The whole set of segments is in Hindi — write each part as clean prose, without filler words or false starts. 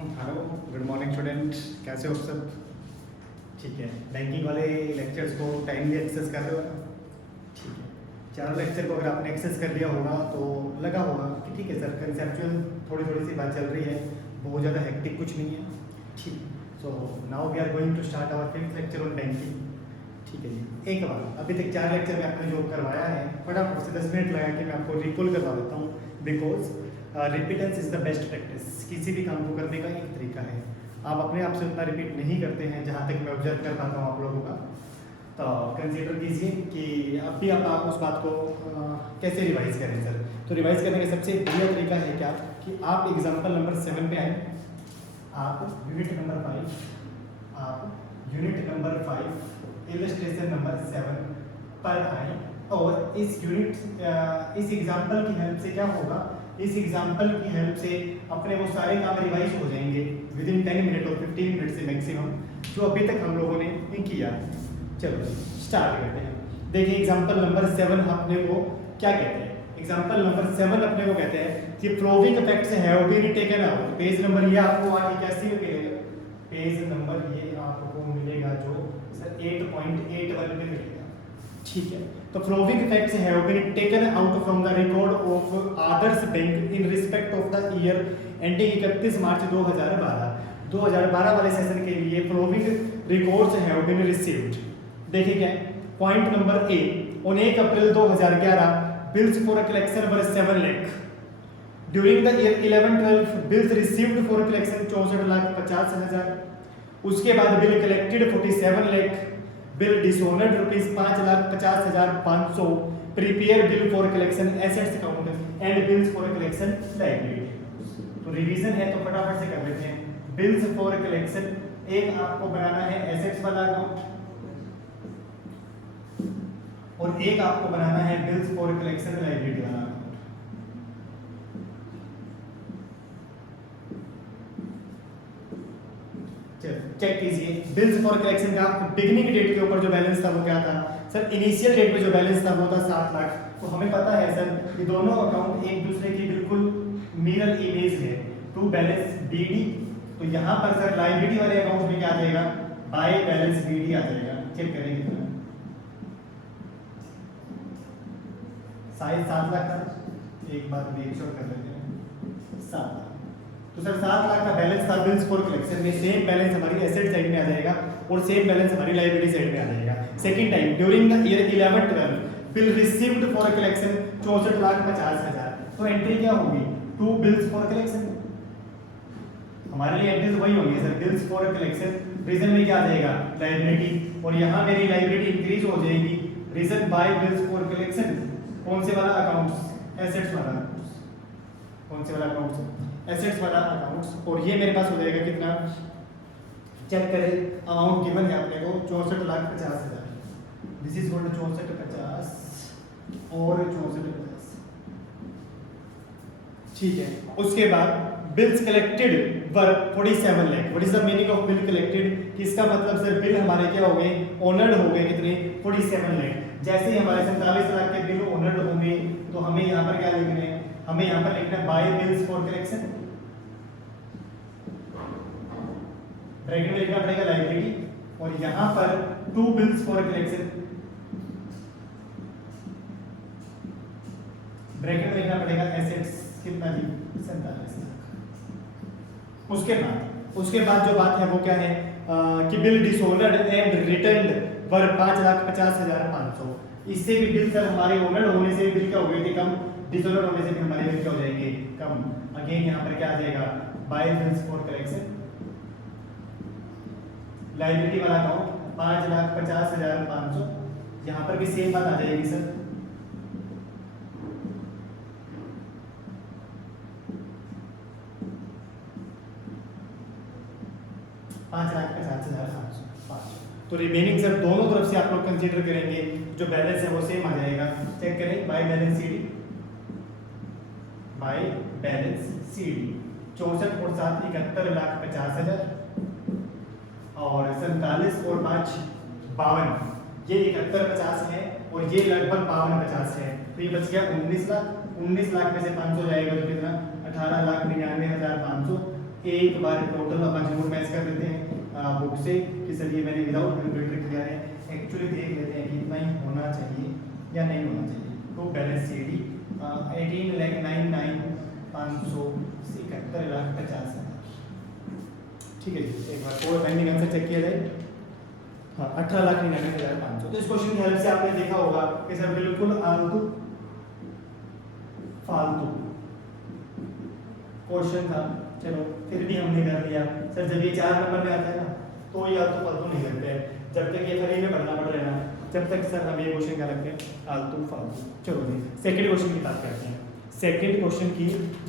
Hello, good morning student. कैसे हो आप सब? ठीक है। बैंकिंग वाले लेक्चर्स को टाइमली एक्सेस कर रहे हो ना? ठीक है। चारों लेक्चर को अगर आपने एक्सेस कर लिया होगा तो लगा होगा कि ठीक है सर, कंसेप्चुअल थोड़ी थोड़ी सी बात चल रही है, बहुत ज़्यादा हेक्टिक कुछ नहीं है। ठीक। So now we are going to start our fifth lecture on banking. ठीक है जी। एक बार अभी तक 4 लेक्चर में आपने जो करवाया है, फटाफट से 10 मिनट लगा के मैं आपको रिकॉल करवा देता हूँ। Because repetitions is the best practice. किसी भी काम को करने का एक तरीका है। आप अपने आप से उतना रिपीट नहीं करते हैं जहाँ तक मैं ऑब्जर्व कर पाता हूँ आप लोगों का। तो कंसीडर कीजिए कि अब भी आप उस बात को कैसे रिवाइज करें सर। तो रिवाइज करने का सबसे बढ़िया तरीका है क्या कि आप एग्जाम्पल नंबर 7 पे आए, आप यूनिट नंबर 5 इलस्ट्रेशन नंबर 7 पर आए और इस एग्जाम्पल की हेल्प से क्या होगा, इस एग्जाम्पल की हेल्प से अपने वो सारे काम रिवाइज हो जाएंगे विद इन 10 मिनट और 15 मिनट से मैक्सिमम, जो अभी तक हम लोगों ने किया। चलो स्टार्ट करते हैं। देखिए एग्जाम्पल नंबर 7 अपने को क्या कहते हैं। एग्जाम्पल नंबर 7 अपने को कहते हैं कि following effects have been taken out. Page number ये आपको आगे कैसे मिलेगा, पेज नंबर ये आपको मिलेगा जो सर 8.81 में मिलेगा। ठीक है। तो following effects have been taken out from the record of Adarsh bank in respect of the year ending 31 March 2012 वाले सेशन के लिए following records have been received. देखिए क्या point number A, on 1 April 2011 bills for collection were 7 lakh. During the year 11-12 bills received for collection 64,50,000। उसके बाद bill collected 47 lakh. Bill dishonoured rupees 5,50,500। Prepare bill for collection assets account and bills for collection liability. तो रिवीजन है तो फटाफट से कर लेते हैं। बिल्स फॉर कलेक्शन एक आपको बनाना है एसेट्स वाला अकाउंट और एक आपको बनाना है बिल्स फॉर कलेक्शन लायबिलिटी वाला अकाउंट। चेक कीजिए बिल्स फॉर कलेक्शन का बिगिनिंग डेट के ऊपर जो बैलेंस था वो क्या था सर। इनिशियल डेट पे जो बैलेंस था वो था 7 लाख। तो हमें पता है सर ये दोनों अकाउंट एक दूसरे की बिल्कुल मिरर इमेज है। टू बैलेंस बीडी, तो यहाँ पर सर लायबिलिटी वाले अकाउंट में क्या आ जाएगा, बाय बैलेंस बीडी आ जाएगा। चेक करें कितना, साइज 7 लाख का। एक बात मेक श्योर कर लेते हैं 7 लाख। तो सर 7 लाख का बैलेंस था बिल्स फॉर कलेक्शन में। सेम बैलेंस हमारी एसेट साइड में आ जाएगा और सेम बैलेंस हमारी लायबिलिटी साइड में आ जाएगा। Second time during the year 11-12 bill received for collection 64,50,000। तो एंट्री क्या होगी, टू बिल्स फॉर कलेक्शन। हमारे लिए एंट्रीज वही होंगी sir, bills for collection. Reason में क्या आ जाएगा, लायबिलिटी, और यहाँ मेरी लायबिलिटी इंक्रीज हो जाएगी। Reason by bills for collection. कौन से वाला अकाउंट्स, एसेट्स वाला। कौन से वाला अकाउंट्स, एसेट्स वाला अकाउंट्स। और ये मेरे पास हो जाएगा कितना, चेक करें अमाउंट गिवन है अपने को 64,50,000। दिस इज कॉल्ड 64,50 और 64,50। ठीक है। उसके बाद bills collected were 47 lakh. What is the meaning of bill collected, किसका मतलब सर बिल हमारे क्या हो गए, ऑनर्ड हो गए। कितने, 47 लाख। जैसे ही हमारे 47 लाख के बिल ऑनर्ड होंगे तो हमें यहाँ पर क्या लिखना है, हमें यहाँ पर लिखना है by bills for collection. Bracket में लिखना पड़ेगा लायबिलिटी और यहाँ पर to bills for collection. Bracket में लिखना पड़ेगा एसेट्स कितना जी, 47 लाख। उसके बाद जो बात है वो क्या है कि बिल डिसऑनर्ड एंड रिटर्न्ड वर 5,50,500। इससे भी बिल सर हमारे ऑनर्ड होने से बिल क्या हो गए थे कम, डिसऑनर्ड होने से भी हमारे बिल क्या हो जाएंगे कम। अगेन यहाँ पर क्या आ जाएगा, by bills for collection. Liability वाला अकाउंट 5,50,500। यहाँ पर भी सेम बात आ जाएगी सर। तो रिमेनिंग सर दोनों तरफ से आप लोग कंसीडर करेंगे, जो बैलेंस है वो सेम आ जाएगा। चेक करें by balance CD, by balance CD 64 और 7 71,50,000 और 47 और 5 52। ये 71,50 है और ये लगभग 52,50 है। तो ये बच गया 19 लाख। 19 लाख में से 500 जाएगा तो कितना, 18,99,500। एक बार टोटल अपन जरूर मैच कर लेते हैं बुक से कि सर ये मैंने विदाउट कैलकुलेटर किया है, एक्चुअली देख लेते हैं कि इतना ही होना चाहिए या नहीं होना चाहिए। तो बैलेंस सी डी 18,99,571,50,000, ठीक है जी। एक बार और पेंडिंग आंसर चेक किया जाए। हाँ 18,99,500। तो इस क्वेश्चन की हेल्प से आपने देखा होगा कि सर बिल्कुल आलतू फालतू क्वेश्चन था, चलो फिर भी हमने कर लिया। सर जब ये 4 नंबर में आता है ना तो ये आलतू फालतू नहीं करते हैं, जब तक ये फ्री में पढ़ना पड़ रहा है ना, जब तक सर हमें ये क्वेश्चन क्या लगते हैं आलतू फालतू। चलो जी सेकंड क्वेश्चन की बात करते हैं। सेकंड क्वेश्चन की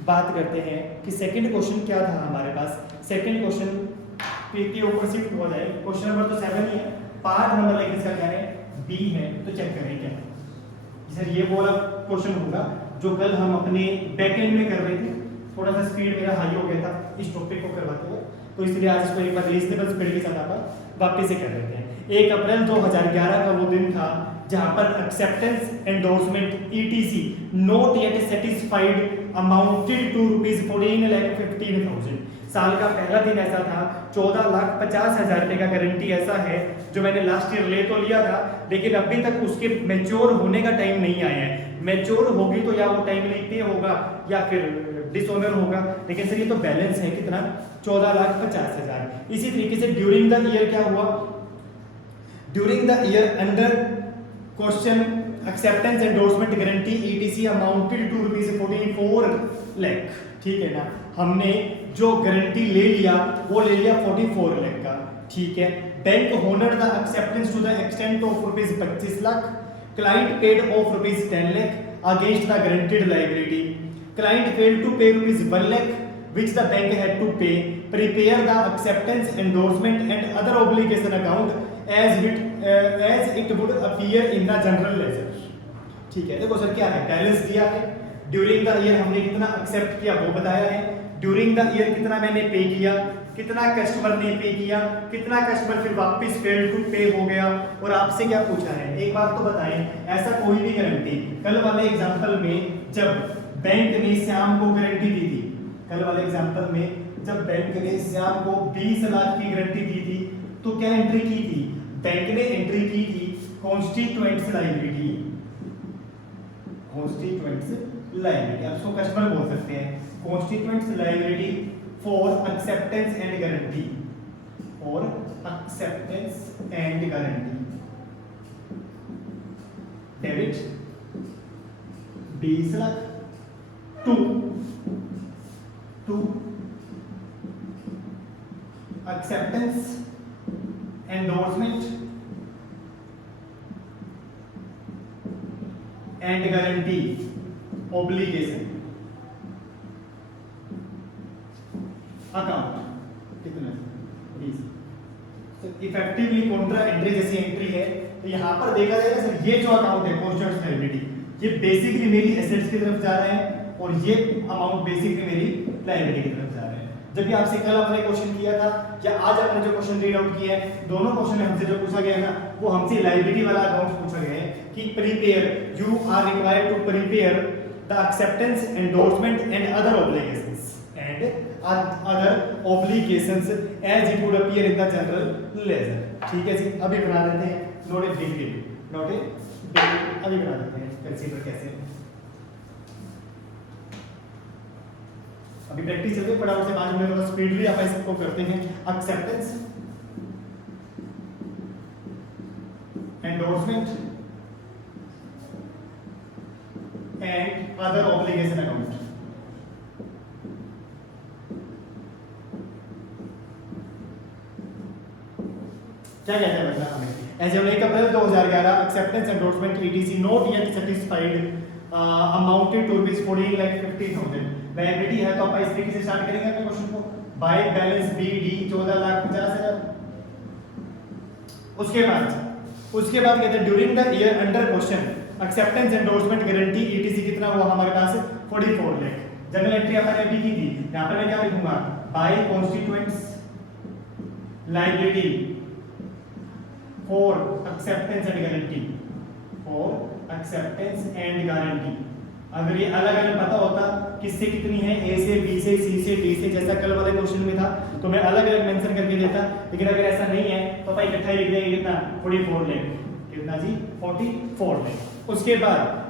बात करते हैं कि सेकंड क्वेश्चन क्या था हमारे पास। सेकंड क्वेश्चन के ऊपर शिफ्ट हो जाए। क्वेश्चन नंबर तो 7 ही है, पार्ट नंबर लेकिन इसका क्या है बी है, तो चेक करें क्या है। सर ये वो वाला क्वेश्चन होगा जो कल हम अपने बैकएंड में कर रहे थे, थोड़ा सा स्पीड मेरा हाई हो गया था इस टॉपिक को करवाते हुए, तो इसलिए आज इसको एक बार रीजनेबल स्पीड के साथ आप वापस से कर लेते हैं। 1 अप्रैल 2011 का वो दिन था जहां पर acceptance endorsement ETC not yet satisfied amounted to ₹14,15,000। साल का पहला दिन ऐसा था, 14,50,000 रुपए का गारंटी ऐसा है जो मैंने लास्ट ईयर ले तो लिया था, लेकिन अभी तक उसके मैच्योर होने का टाइम नहीं आया है। मैच्योर होगी तो या वो टाइमली पे होगा या फिर डिसऑनर होगा, लेकिन सर ये तो बैलेंस है कितना 14,50,000। इसी तरीके से ड्यूरिंग द ईयर क्या हुआ, during the year under question acceptance endorsement guarantee ETC amounted to ₹44 lakh, ठीक है ना। हमने जो गारंटी ले लिया वो ले लिया 44 लाख का, ठीक है। Bank honour the acceptance to the extent of ₹25 lakh, client paid off ₹10 lakh against the guaranteed liability, client failed to pay ₹1 lakh which the bank had to pay, prepare the acceptance endorsement and other obligation account as it would appear in the general ledger। ठीक है, देखो सर क्या है, बैलेंस दिया है, ड्यूरिंग द ईयर हमने कितना एक्सेप्ट किया वो बताया है, ड्यूरिंग द ईयर कितना मैंने पे किया, कितना कस्टमर ने पे किया, कितना कस्टमर फिर वापस फेल टू पे हो गया, और आपसे क्या पूछा है। एक बात तो बताएं, ऐसा कोई भी गारंटी कल वाले एग्जांपल में जब बैंक ने श्याम को गारंटी दी थी, कल वाले एग्जांपल में जब बैंक ने श्याम को 20 लाख की गारंटी दी थी तो क्या एंट्री की थी, बैंक ने एंट्री की थी कॉन्स्टिट्यूएंट्स लायबिलिटी, कॉन्स्टिट्यूएंट्स लायबिलिटी, आप इसको कस्टमर बोल सकते हैं, constituents liability for acceptance and guarantee, for acceptance and guarantee, debit 20 lakh to acceptance endorsement and guarantee obligation account कितना 20। इफेक्टिवली कॉन्ट्रा एंट्री जैसी एंट्री है, तो यहां पर देखा जाएगा सर ये जो अकाउंट है कॉन्स्टिट्यूएंट्स लायबिलिटी, ये बेसिकली मेरी एसेट्स की तरफ जा रहे हैं और ये अमाउंट बेसिकली मेरी लायबिलिटी की तरफ जा रहे हैं। जब भी आपसे कल हमने क्वेश्चन किया था या आज हमने जो क्वेश्चन रीड आउट किया है, दोनों क्वेश्चन में हमसे जो पूछा गया है ना वो हमसे लायबिलिटी वाला अकाउंट पूछा गया है कि prepare, you are required to prepare the acceptance endorsement and other obligations as it would appear in the general ledger. ठीक है जी, अभी बना देते हैं not a big deal, not a big deal अभी बना देते हैं कंसीडर कैसे। अभी प्रैक्टिस चल रही है, फटाफट से 5 मिनट का स्पीडली आप इसको करते हैं। Acceptance endorsement and other obligation account. क्या कहते हैं मतलब हमें as on 1 April 2011 acceptance endorsement ETC not yet satisfied amounted to ₹14,50,000 liability है, तो आप इस तरीके से स्टार्ट करेंगे अपने क्वेश्चन को, बाय बैलेंस बीडी 14,50,000। उसके बाद कहते हैं during the year under question acceptance endorsement guarantee ETC कितना हुआ हमारे पास 44 लाख। जनरल एंट्री अपन ने अभी की थी, यहां पर मैं क्या लिखूंगा, by constituents liability for acceptance and guarantee, for acceptance and guarantee. अगर ये अलग अलग पता होता किससे कितनी है, ए से बी से सी से डी से, जैसा कल वाले क्वेश्चन में था तो मैं अलग अलग मेंशन करके देता, लेकिन अगर ऐसा नहीं है तो भाई इकट्ठा ही लिख देंगे कितना 44 लाख, कितना जी 44 लाख।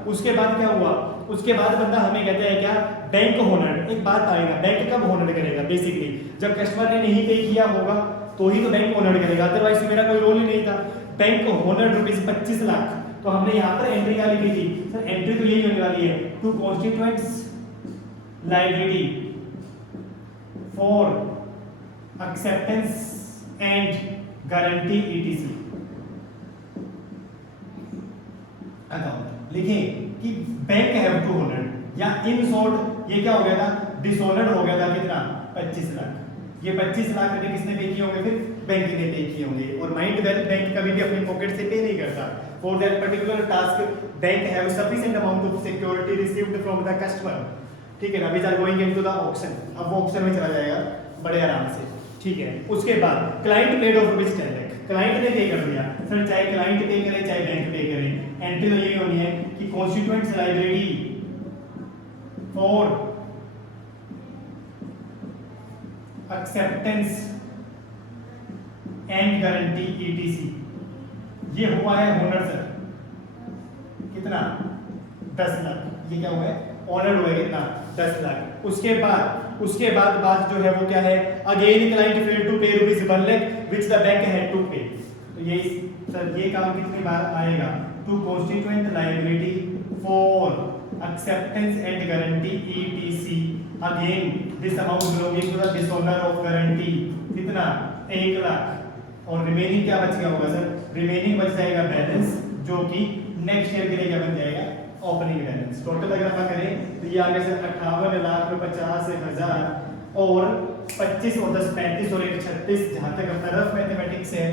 उसके बाद क्या हुआ, उसके बाद बंदा हमें कहता है क्या बैंक होनर। एक बात आएगा, बैंक कब होनर करेगा, बेसिकली जब कस्टमर ने नहीं पे किया होगा तो ही तो बैंक होनर करेगा, अदरवाइज मेरा कोई रोल ही नहीं था। बैंक होनर रुपीज 25 लाख, तो हमने यहाँ पर एंट्री क्या लिखी थी सर, एंट्री तो यही होने वाली है, to constituents liability for acceptance and guarantee ETC account. लिखें कि बैंक हैव टू होनर, या इन शॉर्ट ये क्या हो गया था, डिसऑनर्ड हो गया था कितना 25 लाख। ये 25 लाख रुपए किसने पे किए होंगे, फिर बैंक ने पे किए होंगे। और माइंड वेल बैंक कभी भी अपनी पॉकेट से पे नहीं करता। For that particular task bank have sufficient amount of security received from the customer, ठीक है ना। We are going into the auction, अब वो ऑक्शन में चला जाएगा बड़े आराम से, ठीक है। उसके बाद client paid of rupees 10 lakh, client ने पे कर दिया सर, चाहे क्लाइंट पे करे चाहे बैंक पे करे, एंट्री तो यही होनी है कि constituents liability for acceptance and guarantee etc. ये हुआ है होनर सर, कितना 10 लाख। ये क्या हुआ है, ऑनर हुआ है कितना 10 लाख। उसके बाद बात जो है वो क्या है, again client failed to pay rupees 1 lakh which the bank had to pay. तो ये सर ये काम कितनी बार आएगा, to constituent liability for acceptance and guarantee ETC, again this amount belonging to the dishonour of guarantee, कितना 1 लाख। और रिमेनिंग क्या बच गया होगा सर, रिमेनिंग बच जाएगा बैलेंस, जो कि नेक्स्ट ईयर के लिए क्या बन जाएगा, ओपनिंग बैलेंस। टोटल अगर हम करें तो ये आ गया सर 58,50,000 और 25 और 10 35 और 1 36, जहां तक अपना रफ मैथमेटिक्स है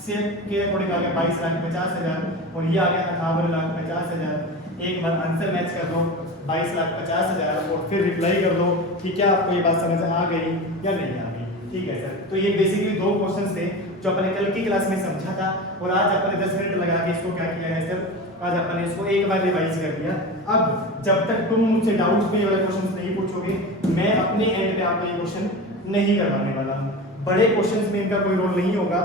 से के अकॉर्डिंग आ गया 22,50,000 और ये आ गया 58,50,000। एक बार आंसर मैच कर दो 22,50,000 और फिर रिप्लाई कर दो कि क्या आपको ये बात समझ आ गई या नहीं आ गई, ठीक है सर। तो ये बेसिकली 2 क्वेश्चंस थे जो अपने कल की क्लास में समझा था, और आज अपने 10 मिनट लगा के इसको क्या किया है सर, आज अपने इसको एक बार रिवाइज कर दिया। अब जब तक तुम मुझसे डाउट्स में ये वाले क्वेश्चंस नहीं पूछोगे, मैं अपने एंड पे आपको ये क्वेश्चन नहीं करवाने वाला हूं। बड़े क्वेश्चंस में इनका कोई रोल नहीं होगा,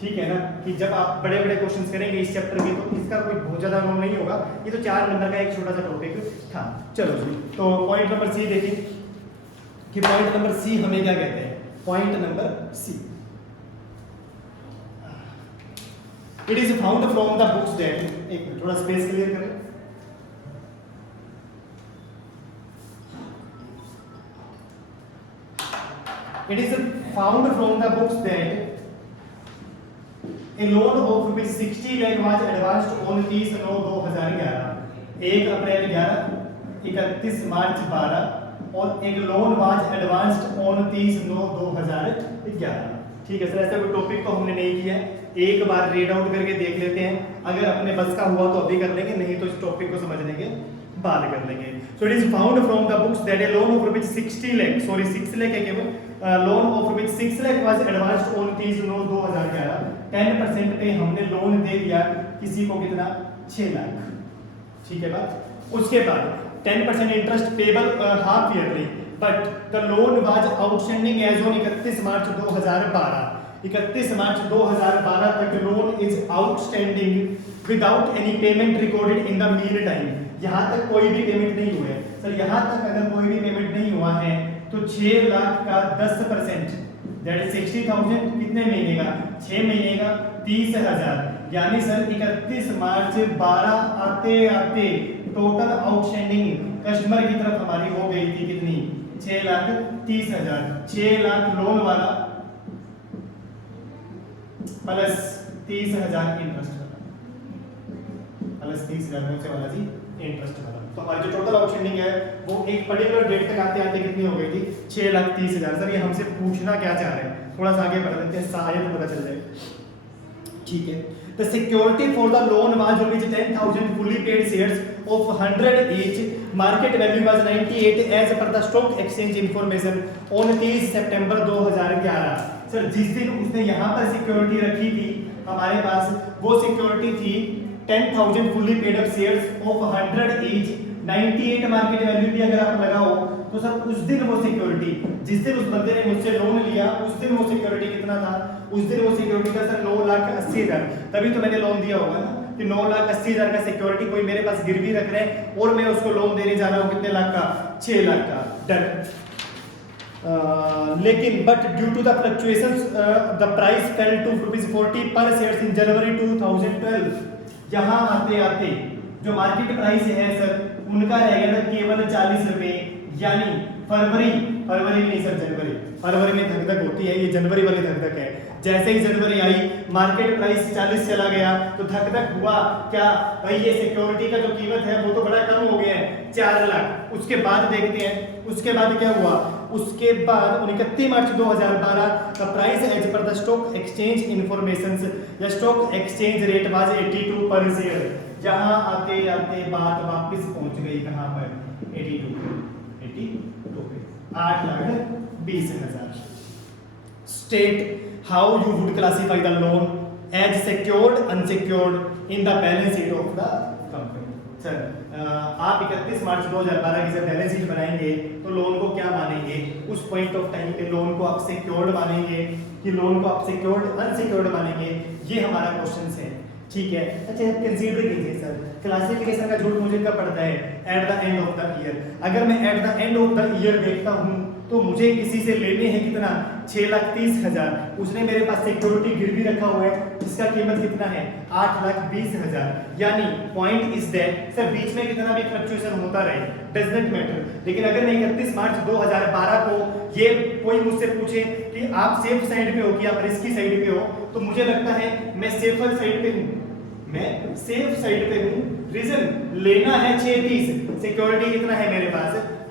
ठीक है ना, कि जब आप बड़े बड़े क्वेश्चंस करेंगे इस चैप्टर के तो इसका कोई बहुत ज्यादा रोल नहीं होगा। ये तो 4 नंबर का एक छोटा सा टॉपिक था। चलो जी, तो पॉइंट नंबर सी देखिए कि पॉइंट नंबर सी हमें क्या कहते हैं, point number C, it is found from the books that, एक मिनट थोड़ा स्पेस क्लियर करें। It is found from the books that a loan of rupees 60 lakh was advanced on 30/9/2011, 1 अप्रैल 11, 31 मार्च 12 और एक लोन वाज एडवांस्ड ऑन 30/9/2011। ठीक है सर, ऐसा कोई टॉपिक तो हमने नहीं किया है, एक बार रीड आउट करके देख लेते हैं, अगर अपने बस का हुआ तो अभी कर लेंगे, नहीं तो इस टॉपिक को समझने के बाद कर लेंगे। So it is found from the books that A loan of rupees 60 lakh, sorry 6 lakh है केवल, loan of rupees 6 lakh was advanced on 30/9/2011। 10% पे हमने लोन दे दिया किसी को, कितना 6 लाख, ठीक है बात। उसके बाद 10% interest payable half yearly, but the loan was outstanding as on 31 March 2012। 31 March 2012 तक loan is outstanding without any payment recorded in the mean time. यहाँ तक कोई भी पेमेंट नहीं हुआ है सर, यहाँ तक अगर कोई भी पेमेंट नहीं हुआ है तो 6 लाख का 10% दैट इज 60,000 कितने महीने का, 6 महीने का 30,000, यानी सर 31 मार्च 12 आते आते टोटल आउटस्टैंडिंग कस्टमर की तरफ हमारी हो गई थी कितनी, 6,30,000। 6 लाख लोन वाला प्लस 30,000 इंटरेस्ट वाला, प्लस 30,000 वाला जी इंटरेस्ट वाला। तो हमारी जो टोटल आउटस्टैंडिंग है वो एक पर्टिकुलर डेट तक आते आते कितनी हो गई थी, 6,30,000। सर ये हमसे पूछना क्या चाह रहे हैं, थोड़ा सा आगे बढ़ लेते हैं, शायद पता चल जाए, ठीक है। The security for the loan was rupees 10,000 fully paid shares of 100 each. Market value was 98 as per the stock exchange information on 30 September 2011। Sir जिस दिन उसने यहाँ पर सिक्योरिटी रखी थी हमारे पास, वो सिक्योरिटी थी 10,000 fully paid up shares of 100 each, 98 market value भी अगर आप लगाओ तो तो सर उस दिन वो सिक्योरिटी, जिस दिन उस बंदे ने मुझसे लोन लिया उस दिन वो सिक्योरिटी कितना था, उस दिन वो सिक्योरिटी था सर 9,80,000, तभी तो मैंने लोन दिया होगा ना कि 9,80,000 का सिक्योरिटी कोई मेरे पास गिरवी रख रहे हैं और मैं उसको लोन देने जा रहा हूँ कितने लाख का, 6 लाख का। डन। लेकिन but due to the fluctuations the price fell to ₹40 per share in जनवरी 2012। यहाँ आते आते जो मार्केट प्राइस है सर उनका रह गया था केवल 40 रुपए, यानी फरवरी में नहीं सर फरवरी में धक धक होती है, ये जनवरी वाली धक धक है। जैसे ही जनवरी आई मार्केट प्राइस 40 चला गया तो धक धक हुआ क्या भाई, ये सिक्योरिटी का जो कीमत है वो तो बड़ा कम हो गया है 4 लाख। उसके बाद देखते हैं उसके बाद क्या हुआ, उसके बाद 29 मार्च 2012 का price as per the stock exchange informations या stock exchange rate was 82 per share. जहां आते आते बात वापस पहुंच गई कहां पर, 82 पे 8,20,000। State how you would classify the loan as secured unsecured in the balance sheet of the company. Sir आप 31 मार्च 2012 की जब बैलेंस शीट बनाएंगे तो लोन को क्या मानेंगे, उस पॉइंट ऑफ टाइम पे लोन को आप सिक्योर्ड मानेंगे कि लोन को आप सिक्योर्ड अनसिक्योर्ड मानेंगे, ये हमारा क्वेश्चन है। ठीक है, अच्छा कंसीडर कीजिए सर क्लासिफिकेशन का झूठ मुझे कब पड़ता है, at the end of the year. अगर मैं at the end of the year देखता हूं तो मुझे किसी से लेने हैं कितना, 6,30,000। उसने मेरे पास सिक्योरिटी गिरवी रखा हुआ है जिसका कीमत कितना है 8,20,000। यानी पॉइंट इज दैट सर बीच में कितना भी फ्लक्चुएशन होता रहे डज नॉट मैटर, लेकिन अगर मैं 31 मार्च 2012 को ये कोई मुझसे पूछे कि आप सेफ साइड पे हो कि आप रिस्की साइड पे हो, तो मुझे लगता है मैं सेफर साइड पे हूँ, मैं सेफ साइड पे हूँ। रीजन लेना है 6,30, सिक्योरिटी कितना है मेरे पास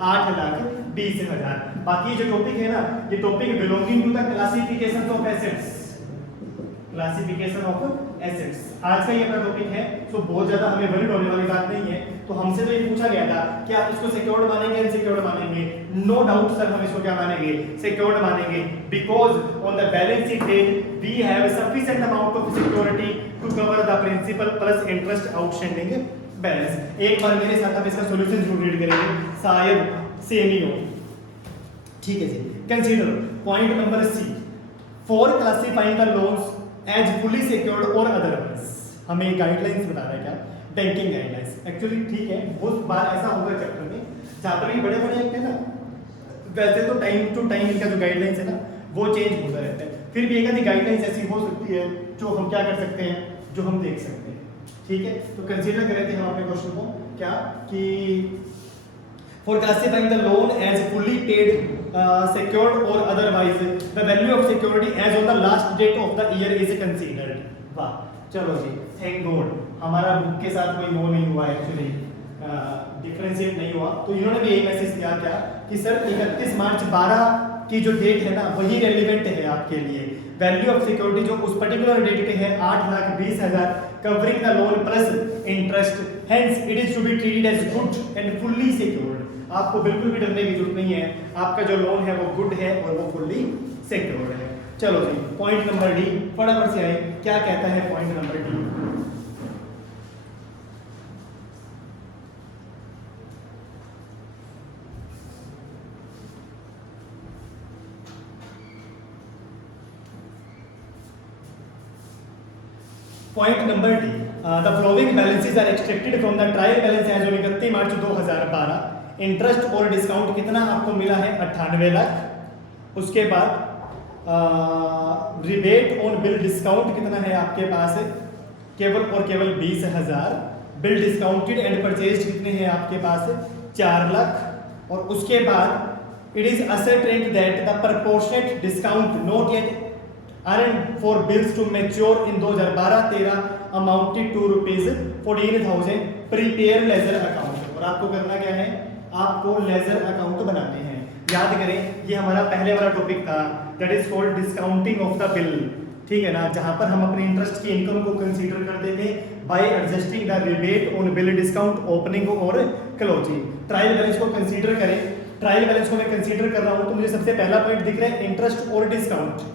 8,20,000। बाकी जो टॉपिक है ना ये topic belonging to the classification of assets, classification of assets आज का ये अपना टॉपिक है। तो बहुत ज्यादा हमें वरीड होने वाली बात नहीं है। तो हमसे तो ये पूछा गया था कि आप इसको सिक्योर्ड मानेंगे अनसिक्योर्ड मानेंगे। नो डाउट सर हम इसको क्या मानेंगे, सिक्योर्ड मानेंगे, because on the balance sheet date we have sufficient amount of security to cover the principal plus interest outstanding balance. एक बार मेरे साथ आप इसका सॉल्यूशन जरूर रीड करेंगे, शायद सेम ही हो। ठीक है जी, consider point number C, for classifying the loans as fully secured और अदरवाइज। हमें गाइडलाइंस बता रहा है क्या, बैंकिंग गाइडलाइंस। एक्चुअली ठीक है बहुत बार ऐसा होगा चैप्टर में जहाँ पर भी बड़े बड़े एक्ट है ना, वैसे तो टाइम टू टाइम इनका जो गाइडलाइंस है ना वो चेंज होता रहता है, फिर भी एक आधी गाइडलाइंस ऐसी हो सकती है जो हम क्या कर सकते हैं, जो हम देख सकते हैं। ठीक है, तो कंसीडर कर रहे थे हम अपने क्वेश्चन को क्या कि for classifying the loan as fully paid, secured or otherwise, the value of security as on the last date of the year is considered। वाह, चलो जी, थैंक गॉड हमारा बुक के साथ कोई वो नहीं हुआ एक्चुअली, डिफरेंशिएट नहीं हुआ। तो इन्होंने भी यही मैसेज दिया क्या कि सर 31 मार्च 12 की जो डेट है ना वही रेलिवेंट है आपके लिए। वैल्यू ऑफ सिक्योरिटी जो उस पर्टिकुलर डेट पे है 8,20,000 covering the loan plus interest, hence it is to be treated as good and fully secured. आपको बिल्कुल भी डरने की जरूरत नहीं है, आपका जो लोन है वो गुड है और वो फुल्ली सिक्योर्ड है। चलो जी, पॉइंट नंबर डी फटाफट से आए, क्या कहता है point number D. Point number D, the following balances are extracted from the trial balance as on 31 March 2012। Interest और डिस्काउंट कितना आपको मिला है 98 लाख। उसके बाद रिबेट ऑन बिल डिस्काउंट कितना है आपके पास, केवल और केवल 20,000। बिल डिस्काउंटेड एंड परचेज कितने हैं आपके पास 4 लाख। और उसके बाद it is ascertained that the proportionate discount not yet earned for bills to mature in 2012-13 amounted to ₹14,000। Prepare ledger account, और आपको करना क्या है, आपको लेजर अकाउंट बनाने हैं। याद करें ये हमारा पहले वाला टॉपिक था, that is called discounting of the bill. ठीक है ना, जहां पर हम अपने इंटरेस्ट की इनकम को कंसीडर करते थे bye adjusting the rebate on bill discount opening और क्लोजिंग। ट्रायल बैलेंस को कंसीडर करें, ट्रायल बैलेंस को मैं कंसीडर कर रहा हूं तो मुझे सबसे पहला पॉइंट दिख रहा है इंटरेस्ट और डिस्काउंट।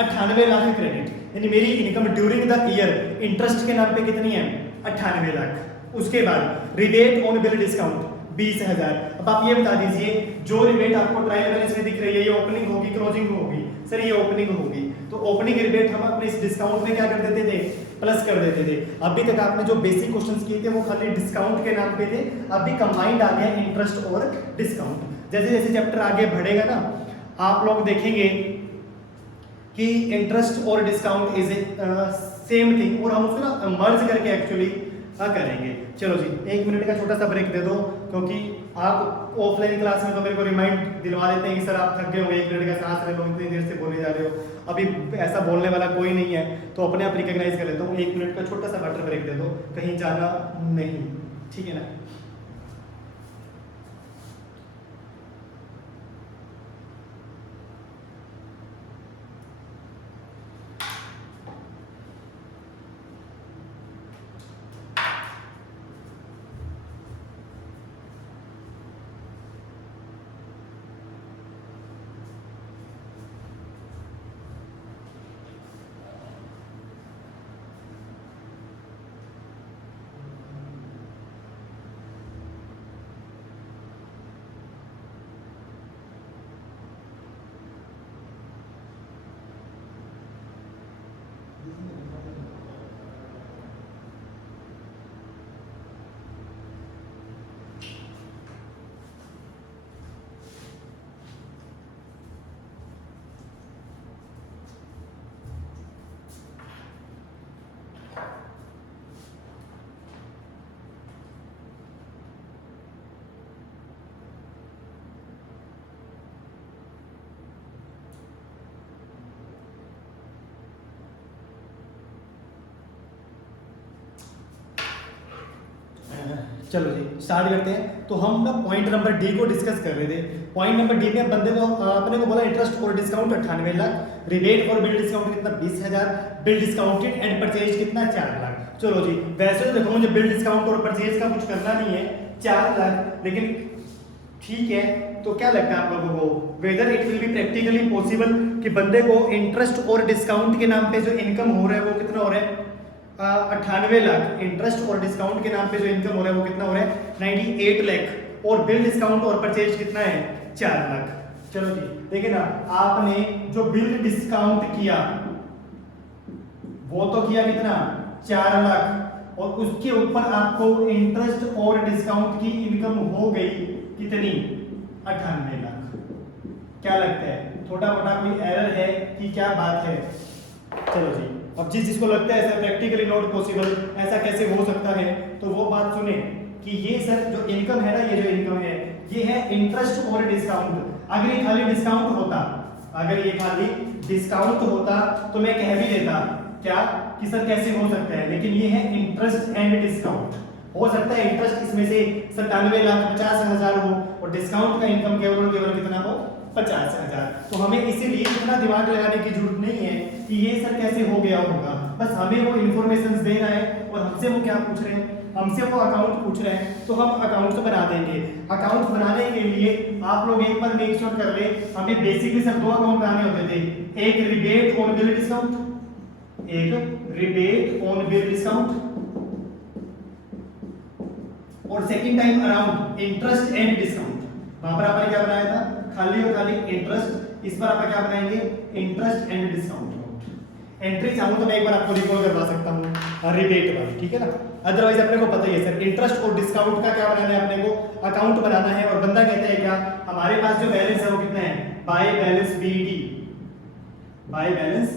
98 लाख क्रेडिट, यानी मेरी income during the year interest के नाम पे कितनी है 98 लाख। उसके बाद रिबेट ऑन बिल डिस्काउंट 20,000। अब आप ये बता दीजिए जो रिबेट आपको ट्रायल बैलेंस में दिख रही है ये ओपनिंग होगी क्लोजिंग होगी? सर ये ओपनिंग होगी। तो ओपनिंग रिबेट हम अपने इस डिस्काउंट में क्या कर देते थे? प्लस कर देते थे। अभी तक आपने जो बेसिक क्वेश्चंस किए थे वो खाली डिस्काउंट के नाम पे थे, अभी कंबाइंड आ गया इंटरेस्ट और डिस्काउंट। जैसे जैसे चैप्टर आगे बढ़ेगा ना आप लोग देखेंगे कि इंटरेस्ट और डिस्काउंट इज सेम थिंग, और हम उसको ना मर्ज करके एक्चुअली करेंगे। चलो जी 1 मिनट का छोटा सा ब्रेक दे दो, क्योंकि आप ऑफलाइन क्लास में तो मेरे को रिमाइंड दिलवा देते हैं कि सर आप थक गए हो, 1 मिनट का सांस ले लो, इतनी देर से बोले जा रहे हो। अभी ऐसा बोलने वाला कोई नहीं है तो अपने आप रिकॉग्नाइज कर लेता हूँ। 1 मिनट का छोटा सा वाटर ब्रेक दे दो, कहीं जाना नहीं, ठीक है ना। चलो जी स्टार्ट करते हैं। तो हम ना पॉइंट नंबर डी को डिस्कस कर रहे थे। पॉइंट नंबर डी में बंदे को अपने को बोला इंटरेस्ट और डिस्काउंट 98 लाख, रिबेट और बिल डिस्काउंट कितना 20,000, बिल डिस्काउंटेड एंड परचेज कितना 4 लाख। चलो जी वैसे तो देखो मुझे बिल डिस्काउंट और परचेज का कुछ करना नहीं है, 4 लाख, लेकिन ठीक है। तो क्या लगता है आप लोगों को whether it will be practically possible कि बंदे को इंटरेस्ट और डिस्काउंट के नाम पे जो इनकम हो रहा है वो कितना हो रहा है? 98 लाख। इंटरेस्ट और डिस्काउंट के नाम पे जो इनकम हो रहा है वो कितना हो रहा है? 98 लाख। और बिल डिस्काउंट और परचेज कितना है? 4 लाख। चलो जी देखिए ना, आपने जो बिल डिस्काउंट किया वो तो किया कितना? 4 लाख, और उसके ऊपर आपको इंटरेस्ट और डिस्काउंट की इनकम हो गई कितनी? 98 लाख। क्या लगता है छोटा मोटा कोई एरर है कि क्या बात है? चलो जी अब जिसको लगता है सर प्रैक्टिकली नॉट पॉसिबल, ऐसा कैसे हो सकता है, तो वो बात सुने कि ये सर जो इनकम है ना, ये जो इनकम है ये है इंटरेस्ट और डिस्काउंट। अगर ये खाली डिस्काउंट होता, अगर ये खाली डिस्काउंट होता तो मैं कह भी देता क्या कि सर कैसे हो सकता है, लेकिन ये है इंटरेस्ट एंड डिस्काउंट। हो सकता है इंटरेस्ट इसमें से 97,50,000 हो और डिस्काउंट का इनकम केवल और केवल कितना हो? 50,000। तो हमें इसीलिए इतना दिमाग लगाने की जरूरत नहीं है कि ये सर कैसे हो गया होगा, बस हमें वो इन्फॉर्मेशन दे रहा है और हमसे वो क्या पूछ रहे हैं? हमसे वो अकाउंट पूछ रहे हैं, तो हम अकाउंट बना देंगे। अकाउंट बनाने के लिए आप लोग एक बार मेक श्योर कर ले, हमें बेसिकली सर 2 अकाउंट बनाने होते थे, एक रिबेट ऑन बिल डिस्काउंट, एक रिबेट ऑन बिल डिस्काउंट, और second time around interest and discount. वहां पर आपने क्या बनाया था? खाली और खाली इंटरेस्ट। इस बार आप क्या बनाएंगे? Interest and discount. एंट्री चाहूं तो मैं एक बार आपको रिकॉल करवा सकता हूं रिबेट वाली, ठीक है ना। अदरवाइज अपने को पता ही है सर इंटरेस्ट और डिस्काउंट का क्या बनाना है, अपने को अकाउंट बनाना है। और बंदा कहता है क्या, हमारे पास जो बैलेंस है वो कितना है? By balance BD, by balance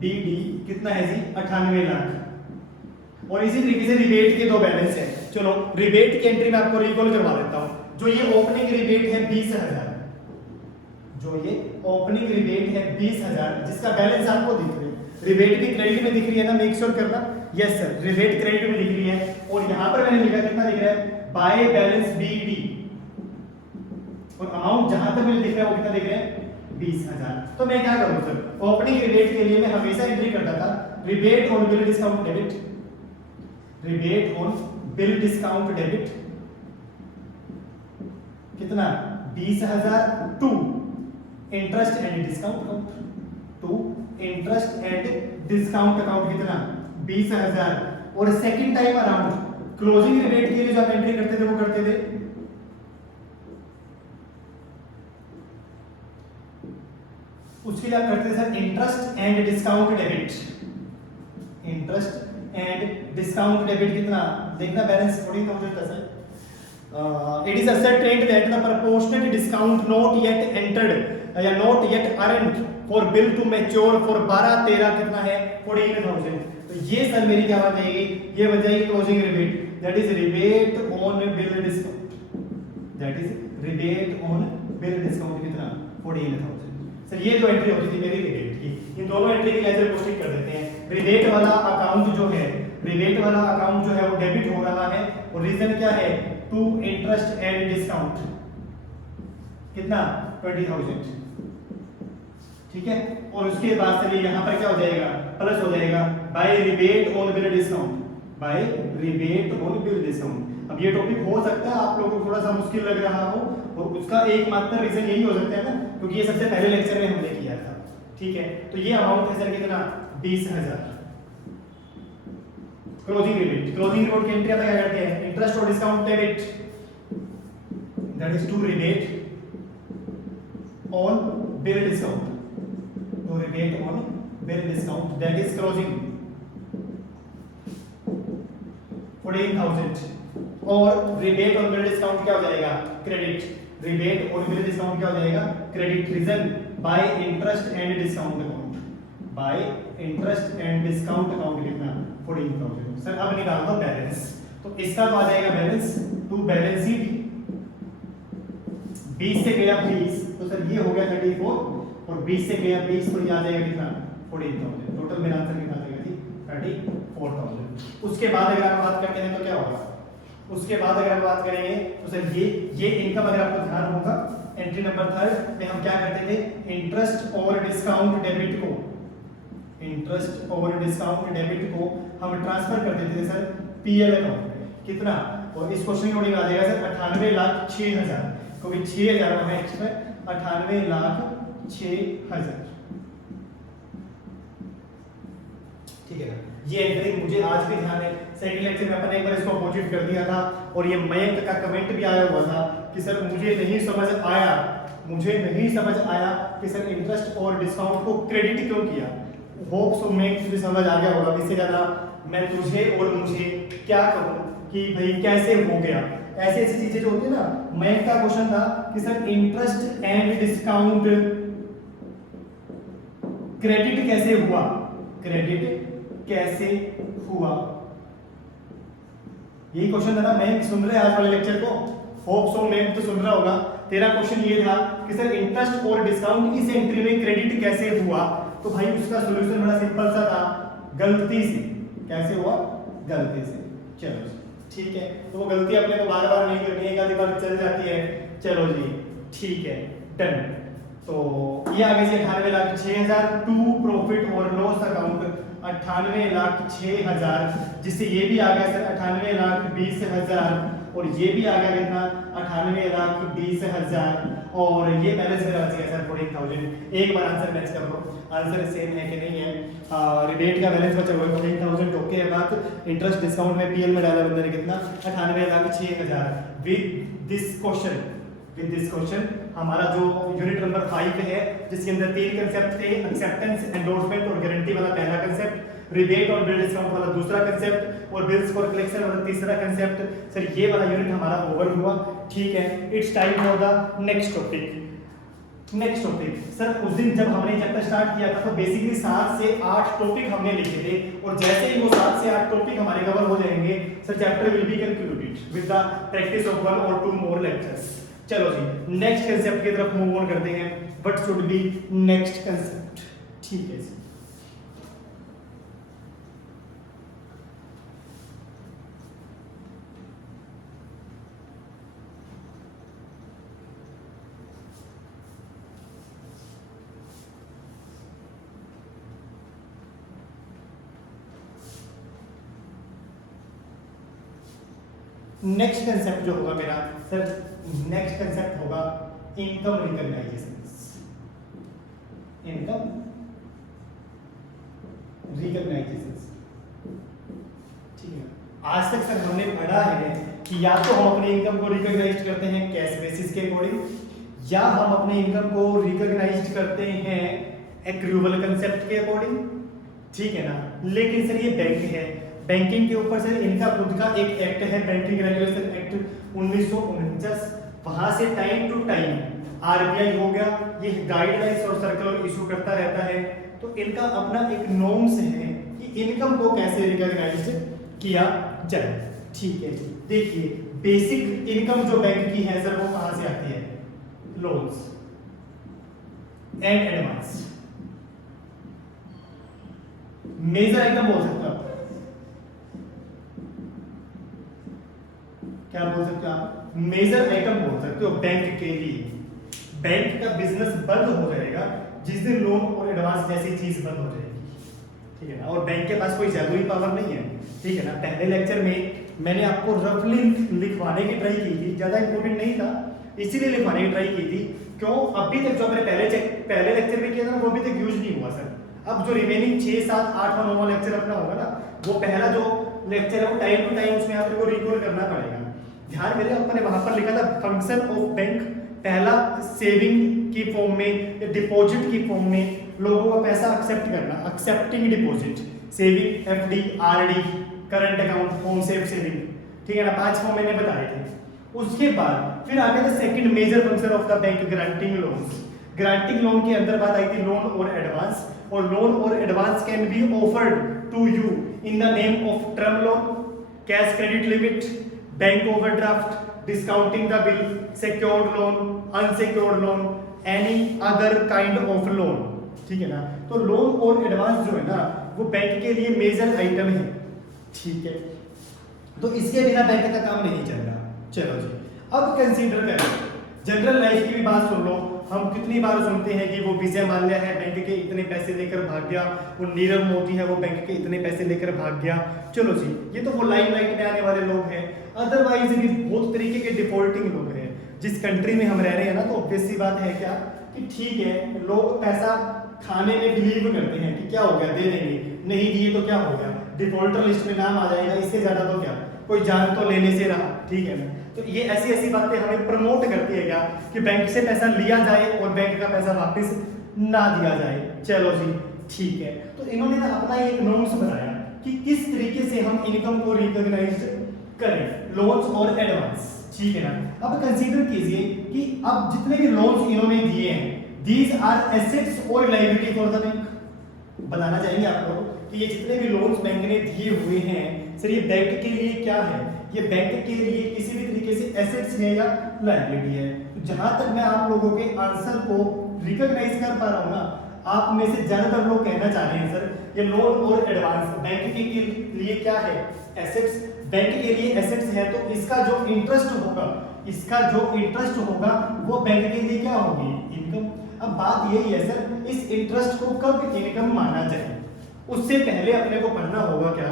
BD कितना है जी? 98 लाख। और इसी तरीके से रिबेट के 2 बैलेंस है। चलो रिबेट की एंट्री में आपको रिकॉल करवा देता हूं। जो ये ओपनिंग रिबेट है 20,000, जो ये ओपनिंग रिबेट है 20,000 जिसका बैलेंस आपको दिख रही है, रिबेट भी क्रेडिट में दिख रही है ना, मेक श्योर करना। यस सर रिबेट क्रेडिट में दिख रही है, और यहां पर मैंने लिखा कितना दिख रहा है? बाय बैलेंस बीडी, और अमाउंट जहां तक मुझे दिख रहा है वो कितना दिख रहा है? 20,000। तो मैं क्या करूं सर, ओपनिंग रिबेट के लिए मैं हमेशा एंट्री करता था rebate on bill discount debit, rebate on bill discount debit कितना? 20,000 to interest and discount account, to interest and discount account कितना? 20,000। और second time around closing rebate के लिए जो आप एंट्री करते थे वो करते थे उसके लिए आप करते हैं sir interest and discount debit. Interest and discount debit कितना देखना, बैलेंस 14,000 था sir. It is ascertained that the proportionate discount not yet entered या not yet earned for bill to mature for 12-13 कितना है 14,000। तो ये सर मेरी क्या बन जाएगी, ये बन जाएगी closing rebate, that is rebate on bill discount, that is rebate on bill discount कितना 14,000। सर ये जो एंट्री होती थी मेरी रिबेट की, इन दोनों एंट्री की लेजर पोस्टिंग कर देते हैं। रिबेट वाला अकाउंट जो है, रिबेट वाला अकाउंट जो है वो डेबिट हो रहा है और रीजन क्या है, टू इंटरेस्ट एंड डिस्काउंट कितना 20,000, ठीक है। और उसके बाद चलिए यहाँ पर क्या हो जाएगा, प्लस हो जाएगा by rebate on bill discount, by rebate on bill discount. अब ये टॉपिक हो सकता है आप लोगों को थोड़ा सा मुश्किल लग रहा हो और उसका एकमात्र रीजन यही हो सकता है ना, क्योंकि ये सबसे पहले लेक्चर में हमने किया था, ठीक है। तो ये अमाउंट है सर कितना 20,000। क्लोजिंग रिबेट, क्लोजिंग रिबेट की एंट्री क्या करते हैं, इंटरेस्ट और discount debit, that is to rebate on bill discount, to rebate on bill discount, that is closing 14,000। और रिबेट ऑन बिल डिस्काउंट क्या हो जाएगा, credit, rebate on bill discount क्या हो जाएगा, credit, reason by interest and discount account, by interest and discount account कितना 14,000। सर अब निकाल दो बैलेंस, तो इसका तो आ जाएगा बैलेंस टू बैलेंस शीट, 20 से गया 20, तो सर ये हो गया 34 और 20 से गया 20, तो ये आ जाएगा कितना 14,000। टोटल मेरा आंसर कितना आ जाएगा जी 34,000। उसके बाद अगर आप बात करते हैं तो क्या होगा, उसके बाद अगर आप बात करेंगे तो सर ये इनकम अगर आपको ध्यान होगा एंट्री नंबर 3 में हम क्या करते थे, इंटरेस्ट और डिस्काउंट डेबिट को, इंटरेस्ट और डिस्काउंट डेबिट को हम ट्रांसफर कर देते थे सर पीएल अकाउंट में, कितना, और इस क्वेश्चन में आ जाएगा सर 98,06,000, क्योंकि 6,000 वहां एक्स्ट्रा, 98,06,000, ठीक है ना। ये एंट्री मुझे आज भी ध्यान है, सेकंड लेक्चर में अपन एक बार इसको अपोजिट कर दिया था और ये मयंक का कमेंट भी आया हुआ था कि सर मुझे नहीं समझ आया, मुझे नहीं समझ आया कि सर इंटरेस्ट और डिस्काउंट को क्रेडिट क्यों किया। होप सो में तुझे समझ आ गया होगा, इससे ज्यादा मैं तुझे और मुझे क्या कहूं कि भाई कैसे हो गया, ऐसी ऐसी चीजें जो होती है ना। मयंक का क्वेश्चन था कि sir interest and discount credit कैसे हुआ, क्रेडिट कैसे हुआ, यही क्वेश्चन था ना। मैं सुन रहे आज वाले लेक्चर को, होप सो मैं तो सुन रहा होगा। तेरा क्वेश्चन ये था कि सर इंटरेस्ट और डिस्काउंट इस एंट्री में क्रेडिट कैसे हुआ, तो भाई उसका सॉल्यूशन बड़ा सिंपल सा था, गलती से। कैसे हुआ, गलती से। चलो ठीक है, तो वो गलती अपने को बार बार नहीं करनी है, एक आधी बार चल जाती है। चलो जी ठीक है, डन। तो ये आ गई 98,06,000 टू प्रॉफिट और लॉस अकाउंट 98,06,000, जिससे ये भी आ गया सर 98,20,000 और ये भी आ गया कितना 98,20,000 और ये बैलेंस मेरा बच गया सर 14,000। एक बार आंसर मैच कर लो, आंसर सेम है कि नहीं है। रिबेट का बैलेंस बचा हुआ है 14,000, ओके है बात। इंटरेस्ट डिस्काउंट में पीएल में डाला बंदे ने कितना 98,06,000। विद दिस क्वेश्चन हमारा जो यूनिट नंबर 5 है, जिसके अंदर 3 कंसेप्ट थे, एक्सेप्टेंस, एंडोर्समेंट और गारंटी वाला पहला कंसेप्ट, रिबेट और बिल डिस्काउंट वाला दूसरा कंसेप्ट और बिल्स फॉर कलेक्शन वाला तीसरा कंसेप्ट। सर ये वाला यूनिट हमारा ओवर हुआ, ठीक है। It's time for the next topic. Next topic sir उस दिन जब हमने चैप्टर स्टार्ट किया था तो बेसिकली 7 से 8 टॉपिक हमने लिखे थे और जैसे ही वो 7 से 8 टॉपिक हमारे कवर हो जाएंगे sir chapter will be concluded with the practice of 1 और 2 मोर लेक्चर्स। चलो जी नेक्स्ट कंसेप्ट की तरफ मूव ऑन करते हैं। What should be next concept, ठीक है जी। नेक्स्ट कंसेप्ट जो होगा मेरा सर, नेक्स्ट कंसेप्ट होगा इनकम रिकॉग्नाइजेशन। इनकम रिकॉग्नाइजेशन, ठीक है। आज तक सर हमने पढ़ा है कि या तो हम अपने इनकम को रिकॉग्नाइज करते हैं कैश बेसिस के अकॉर्डिंग, या हम अपने इनकम को रिकॉग्नाइज करते हैं एक्रूवल कंसेप्ट के अकॉर्डिंग, ठीक है ना। लेकिन सर ये बैंक है, बैंकिंग के ऊपर सर इनका खुद का एक एक्ट है, बैंकिंग रेगुलेशन एक्ट 1949, वहां से टाइम टू टाइम आरबीआई हो गया, ये गाइडलाइंस और सर्कुलर इशू करता रहता है। तो इनका अपना एक नॉर्म्स है कि इनकम को कैसे रिकॉग्नाइज किया जाए, ठीक है। देखिए बेसिक इनकम जो बैंक की है सर वो कहां से आती है, loans and advance. Major item बोल सकते हो आप, क्या बोल सकते हो आप, मेजर आइटम बोल सकते हो बैंक के लिए। बैंक का बिजनेस बंद हो जाएगा जिस दिन लोन और एडवांस जैसी चीज बंद हो जाएगी, ठीक है ना। और बैंक के पास कोई जादुई पावर नहीं है, ठीक है ना। पहले लेक्चर में मैंने आपको रफली लिखवाने की ट्राई की थी, ज्यादा इंपॉर्टेंट नहीं था इसीलिए लिखवाने की ट्राई की थी। क्यों, अभी तक जो मैंने पहले लेक्चर में किया था ना वो अभी तक यूज नहीं हुआ सर। अब जो रिमेनिंग 6, 7, 8 और 9 लेक्चर अपना होगा ना, वो पहला जो लेक्चर है वो टाइम टू टाइम उसमें आपको रिकॉल करना पड़ेगा। ध्यान मेरे अपने वहां पर लिखा था फंक्शन ऑफ बैंक, पहला सेविंग की फॉर्म में, डिपॉजिट की फॉर्म में लोगों का पैसा एक्सेप्ट करना, accepting deposit, saving, FD, RD, current account, home save saving, ठीक है ना। 5 फॉर्म मैंने बताए थे। उसके बाद फिर आगे था second major function of the bank, granting loans. Granting loan के अंदर बात आई थी लोन और एडवांस, और लोन और advance can be offered to you in the name of term loan, cash credit limit, bank overdraft, discounting the bill, secured loan, unsecured loan, any other kind of loan, ठीक है ना। तो लोन और एडवांस जो है ना वो बैंक के लिए मेजर आइटम है, ठीक है। तो इसके बिना बैंक का काम नहीं चल रहा। चलो जी, अब कंसीडर करें जनरल लाइफ की भी बात सुन लो। हम कितनी बार सुनते हैं कि वो विजय माल्या है बैंक के इतने पैसे लेकर भाग गया, वो नीरव मोदी है वो बैंक के इतने पैसे लेकर भाग गया। चलो जी, ये तो वो लाइमलाइट में आने वाले लोग हैं। अदरवाइज भी बहुत तरीके के डिफॉल्टिंग लोग हैं। जिस कंट्री में हम रह रहे हैं ना, तो ऑब्वियस सी बात है क्या कि ठीक है लोग पैसा खाने में बिलीव करते हैं कि क्या हो गया दे देंगे, नहीं दिए तो क्या हो गया, डिफॉल्टर लिस्ट में नाम आ जाएगा, इससे ज्यादा तो क्या, कोई जान तो लेने से रहा, ठीक है ना। तो ये ऐसी ऐसी बातें हमें प्रमोट करती है क्या कि बैंक से पैसा लिया जाए और बैंक का पैसा वापस ना दिया जाए। चलो जी ठीक है, तो इन्होंने ना अपना एक नॉर्म्स बनाया कि किस तरीके से हम इनकम को रिकॉग्नाइज करें, लोन्स और एडवांस, ठीक है ना। अब कंसीडर कीजिए कि अब जितने भी लोन्स इन्होंने दिए हैं, दीज आर एसेट्स और लायबिलिटी फॉर द बैंक। बताना चाहेंगे आपको कि ये जितने भी लोन्स बैंक ने दिए हुए हैं सर, ये बैंक के लिए क्या है, ये बैंक के लिए किसी भी तरीके से एसेट्स है या लायबिलिटी है। तो जहां तक मैं आप लोगों के आंसर को रिकॉग्नाइज कर पा रहा हूं ना, आप में से ज्यादातर लोग कहना चाह रहे हैं सर ये लोन और एडवांस बैंक के लिए क्या है, एसेट्स। बैंक के लिए एसेट्स है तो इसका जो इंटरेस्ट होगा, इसका जो इंटरेस्ट होगा वो बैंक के लिए क्या होगी, इनकम। अब बात यही है सर, इस इंटरेस्ट को कब इनकम माना जाए, उससे पहले अपने को पढ़ना होगा क्या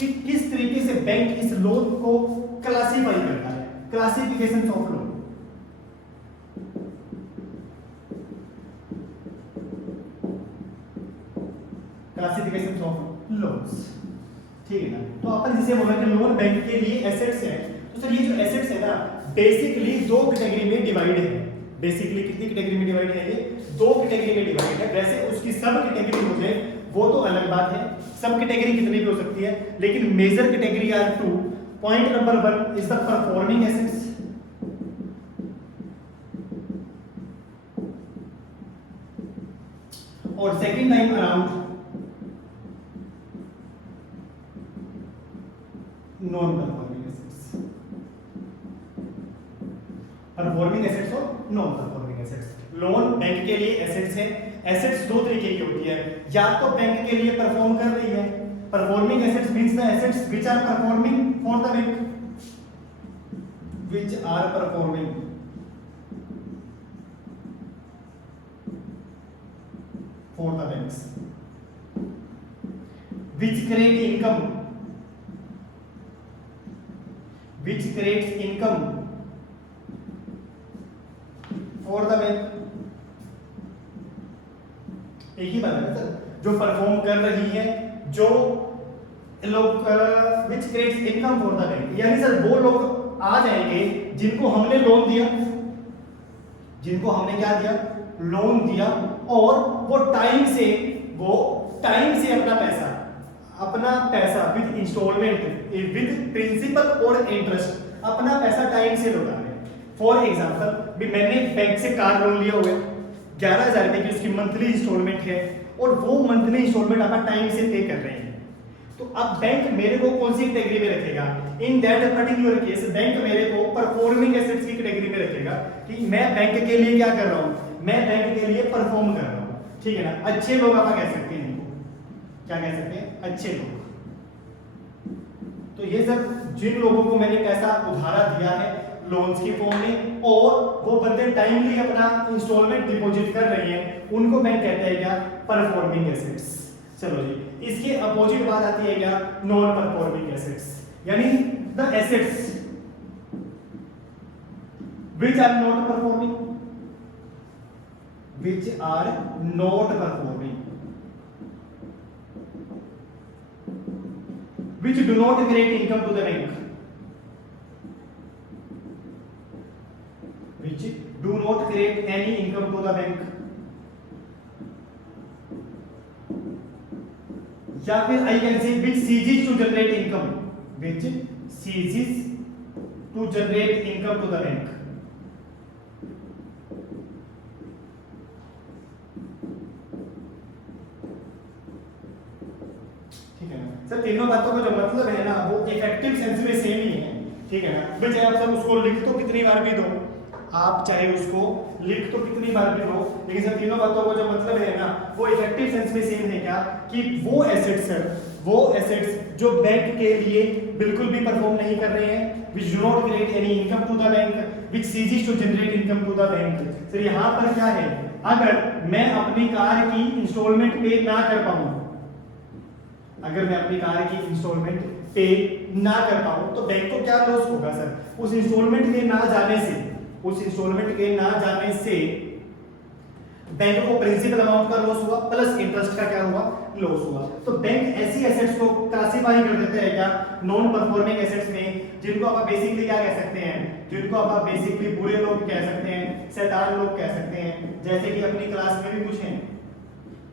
कि किस तरीके से बैंक इस लोन को क्लासिफाई करता है, classification of loan. Classification of loans, ठीक है ना। तो अपन जिसे बोला कि लोन बैंक के लिए एसेट्स है, तो सर ये जो एसेट्स है ना बेसिकली 2 कैटेगरी में डिवाइड है। बेसिकली कितनी कैटेगरी में डिवाइड है, ये 2 कैटेगरी में डिवाइड है। वैसे उसकी सब कैटेगरी हो जाए वो तो अलग बात है, सब कैटेगरी कितनी भी हो सकती है, लेकिन major category are 2। Point number 1 is the performing assets, और second time around non performing assets. Performing assets और non performing assets. Loan bank के लिए एसेट्स है। एसेट्स 2 तरीके की होती है, या तो बैंक के लिए परफॉर्म कर रही है, performing assets means the assets which are performing for the bank, which are performing for the banks, which create income, which creates income for the bank। एक ही बात है सर, जो परफॉर्म कर रही है, जो लोग which creates income for the bank, यानी सर वो लोग आ जाएंगे जिनको हमने लोन दिया, जिनको हमने क्या दिया, लोन दिया, और वो टाइम से अपना पैसा विद इंस्टॉलमेंट, विद प्रिंसिपल और इंटरेस्ट अपना पैसा टाइम से लौटा रहे हैं। फॉर एग्जांपल भी मैंने बैंक से कार लोन लिया हुआ है, 11,000 रुपए की उसकी मंथली इंस्टॉलमेंट है और वो मंथली इंस्टॉलमेंट आप टाइम से पे कर रहे हैं। तो अब बैंक मेरे को कौन सी कैटेगरी में रखेगा? In that particular case bank मेरे को परफॉर्मिंग एसेट्स की कैटेगरी में रखेगा कि मैं बैंक के लिए क्या कर रहा हूं, मैं बैंक के लिए परफॉर्म कर रहा हूं, ठीक है ना। अच्छे लोग आप कह सकते हैं इनको, क्या कह सकते हैं? अच्छे लोग। तो ये सब जिन लोगों को मैंने पैसा उधारा दिया है लोन्स की फॉर्म में और वो बंदे टाइमली अपना इंस्टॉलमेंट डिपॉजिट कर रहे हैं, उनको बैंक कहते हैं क्या? Performing assets. चलो जी, इसके अपोजिट बात आती है क्या? नॉन परफॉर्मिंग एसेट्स, यानी the assets which are not performing, which are not performing, which do not create income to the bank, which do not create any income to the bank, या फिर I can say which ceases to generate income, which ceases to generate income to the bank। ठीक है ना सर, तीनों बातों का जो मतलब है ना वो इफेक्टिव सेंस में सेम ही है, ठीक है ना। भाई चाहे आप सब उसको लिख तो कितनी बार भी दो, आप चाहे उसको लिख तो कितनी बार भी दो, लेकिन सर तीनों बातों का जो मतलब है ना वो इफेक्टिव सेंस में सेम है क्या? कि वो एसेट्स जो बैंक के लिए बिल्कुल भी परफॉर्म नहीं कर रहे हैं, which do not create any income to the bank, which ceases to generate income to the bank। Sir यहाँ पर क्या है? अगर मैं अपनी कार की इंस्टॉलमेंट पे ना कर पाऊं, अगर मैं अपनी कार की इंस्टॉलमेंट पे ना कर पाऊं तो बैंक को क्या लॉस होगा सर? उस इंस्टॉलमेंट के ना जाने से बैंक को प्रिंसिपल अमाउंट का लॉस हुआ प्लस इंटरेस्ट का क्या हुआ? लॉस हुआ। तो बैंक ऐसी एसेट्स को क्लासिफाई कर देते हैं क्या? नॉन परफॉर्मिंग एसेट्स में, जिनको आप बेसिकली क्या कह सकते हैं? जिनको आप बेसिकली बुरे लोग कह सकते हैं, शैतान लोग कह सकते हैं। जैसे कि अपनी क्लास में भी कुछ हैं,